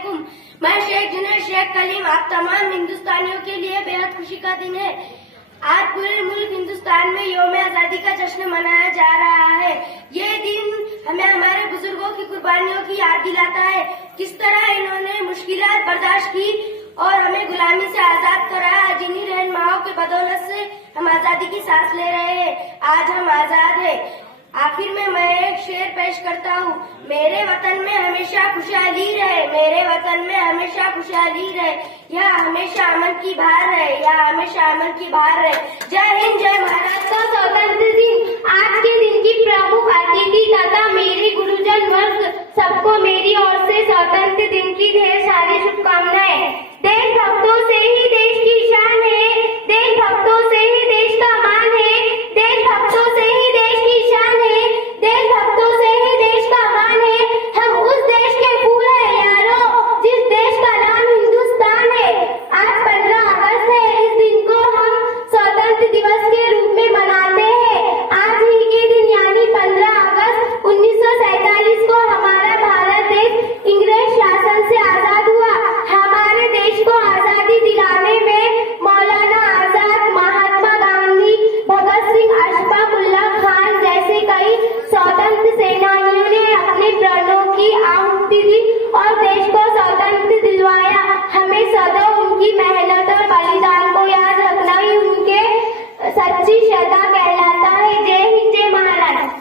वालेकुम। मैं शेख जुनैद शेख कलीम आप तमाम हिंदुस्तानियों के लिए बेहद खुशी का दिन है। आज पूरे मुल्क हिंदुस्तान में यौम आजादी का जश्न मनाया जा रहा है। ये दिन हमें हमारे बुजुर्गों की कुर्बानियों की याद दिलाता है, किस तरह इन्होंने मुश्किलात बर्दाश्त की और हमें गुलामी से आजाद कराया। जिन्हीं रहनुमाओं के बदौलत से हम आजादी की सांस ले रहे हैं। आज हम आजाद हैं। आखिर में मैं एक शेर पेश करता हूँ। मेरे वतन में हमेशा खुशहाली रहे, मेरे वतन में हमेशा खुशहाली रहे, या हमेशा अमन की बहार रहे, या हमेशा अमन की बहार रहे। जय हिंद, जय महाराष्ट्र। स्वतंत्र दिन आज के दिन की प्रमुख अतिथि तथा मेरे गुरुजन वर्ग सबको मेरी ओर से स्वतंत्र दिन की ढेर सारी शुभकामनाएं। देशभक्तों से ही देश की शान है, देशभक्तों से ही देश का मान है, देशभक्तों से ही देश की शान है, देशभक्तों से ही देश का मान है। हम उस देश के फूल हैं यारों, जिस देश का नाम हिंदुस्तान है। आज 15 अगस्त है। इस दिन को हम स्वतंत्र दिवस के रूप में मनाते हैं। आज ही के दिन यानी 15 अगस्त 1947 को हमारा भारत देश इंग्रेज शासन से आजाद हुआ। हमारे देश को आजादी दिलाने में मौलाना आजाद, महात्मा गांधी, भगत सिंह, अशफाक उल्लाह खान जैसे कई स्वतंत्र सेनानियों ने अपने प्राणों की आहुति दी और देश को स्वतंत्र दिलवाया। हमें सदा उनकी मेहनत और बलिदान को याद रखना ही उनके सच्ची श्रद्धा कहलाता है। जय हिंद, जय महाराष्ट्र।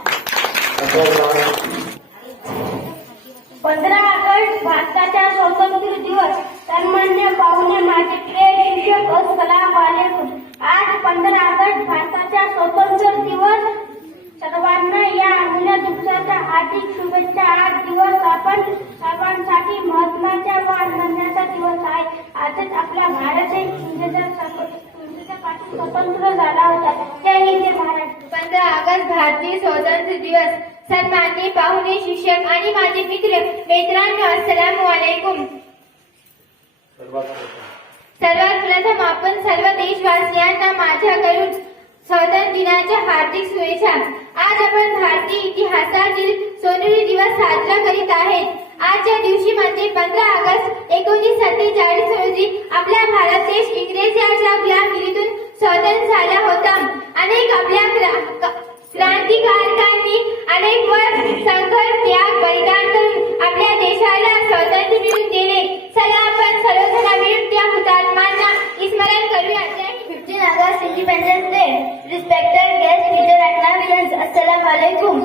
15 ऑगस्ट भारताचा स्वातंत्र्य दिवस। सन्मान्य पाहुणे, माझे प्रिय शिक्षक, अस्सलाम वालेकुम। आज 15 ऑगस्ट भारताचा स्वातंत्र्य दिवस। सर्वांना या अमूल्य दिवसाच्या हार्दिक शुभेच्छा। आज दिवस आपण सर्वांसाठी महत्त्वाचा व आनंदाचा दिवस आहे। आजच आपला भारत देश इंग्रजांपासून स्वतंत्र झाला होता। जय हिंद, जय महाराष्ट्र। 15 ऑगस्ट भारतीय स्वातंत्र्य दिवस। सन्माननीय पाहुणे, शिक्षक आणि माझे मित्रांनो, अस्सलाम वालेकुम। सर्वात प्रथम आपण सर्व देशवासियांना माझ्याकडून स्वातंत्र्य दिनाच्या हार्दिक शुभेच्छा। आज आपण भारतीय इतिहासातील सोनेरी दिवस साजरा करीत आहेत। आजच्या दिवशी म्हणजे 15 ऑगस्ट 1947 रोजी आपला भारत देश इंग्रजांच्या गुलामगिरीतून स्वतंत्र झाला होता। अनेक आपल्या क्रांतिकारकांनी अनेक वर्ष संघर्ष, त्याग, बलिदान करून आपल्या देशाला स्वातंत्र्य मिळवून दिले। चला आपण सर्वजण मिळून त्या हुतात्म्यांना स्मरण करूया। 15 August Independence Day. Respected guests, leaders and audience, Assalamu alaikum.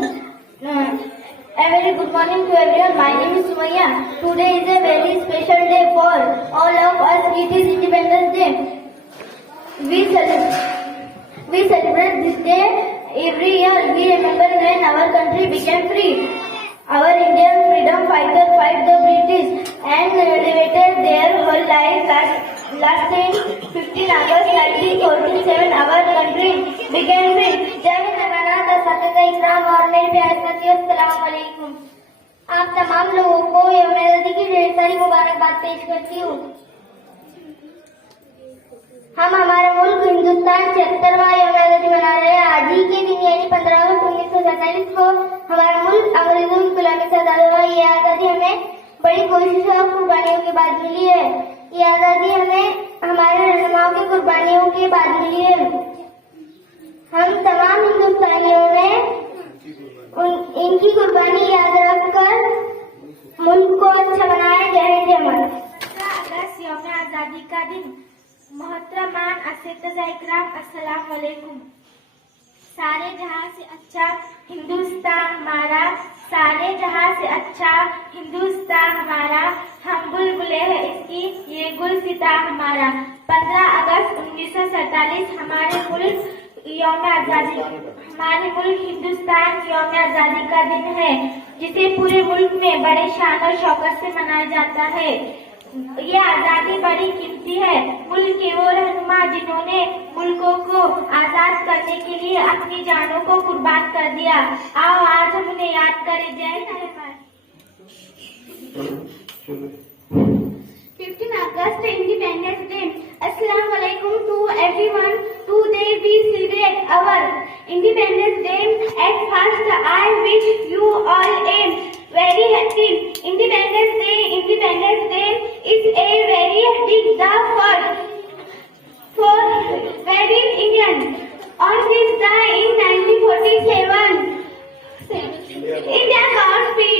A very good morning to everyone. My name is Sumaya. Today is a very special day for all of us. It is Independence Day. We celebrate this day every year. We remember when our country became free. Our Indian freedom fighters fight the British and devoted their whole life. Last day, 15 August 1947, our country became free. जय हिंद, जय भारत। इकराम और मेरे प्यारे साथियों, अस्सलाम वालेकुम। आप तमाम लोगों को यौम आजादी की ढेर सारी मुबारकबाद पेश करती हूँ। हम हमारा मुल्क हिंदुस्तान 76वां यौम आजादी मना रहे हैं। आज ही के दिन यानी 15 अगस्त 1947 को हमारा मुल्क अंग्रेजों की गुलामी से आजाद हुआ। ये आजादी हमें बड़ी कोशिश और कुर्बानियों के बाद मिली है। ये आजादी हमें हमारे रहनुमाओं की कुर्बानियों के बाद मिली है। हम तमाम हिंदुस्तानियों ने इनकी कुर्बानी याद रखकर मुल्क को अच्छा बनाया। जय हिंद, जय महाराष्ट्र। 15 अगस्त यौम आजादी का दिन। मोहतरमान अस्सलाम इकराम, अस्सलाम वालेकुम। सारे जहां से अच्छा हिंदुस्तान हमारा, सारे जहां से अच्छा हिंदुस्तान हमारा, हम बुलबुले हैं इसकी, ये गुलसिता हमारा। 15 अगस्त 1947 हमारे मुल्क हिंदुस्तान यौम आजादी का दिन है, जिसे पूरे मुल्क में बड़े शान और शौकत से मनाया जाता है। ये आजादी बड़ी कीमती है। मुल्क के वो रहनुमा जिन्होंने मुल्कों को आजाद करने के लिए अपनी जानों को कुर्बान कर दिया। आओ आज हम उन्हें याद करें। जय Hind. 15 August Independence Day. Assalamu alaikum to everyone. Today we celebrate our Independence Day. At first I wish you all a very happy Independence Day. Independence Day is a very big day for very Indian. On this day in 1947, India constituted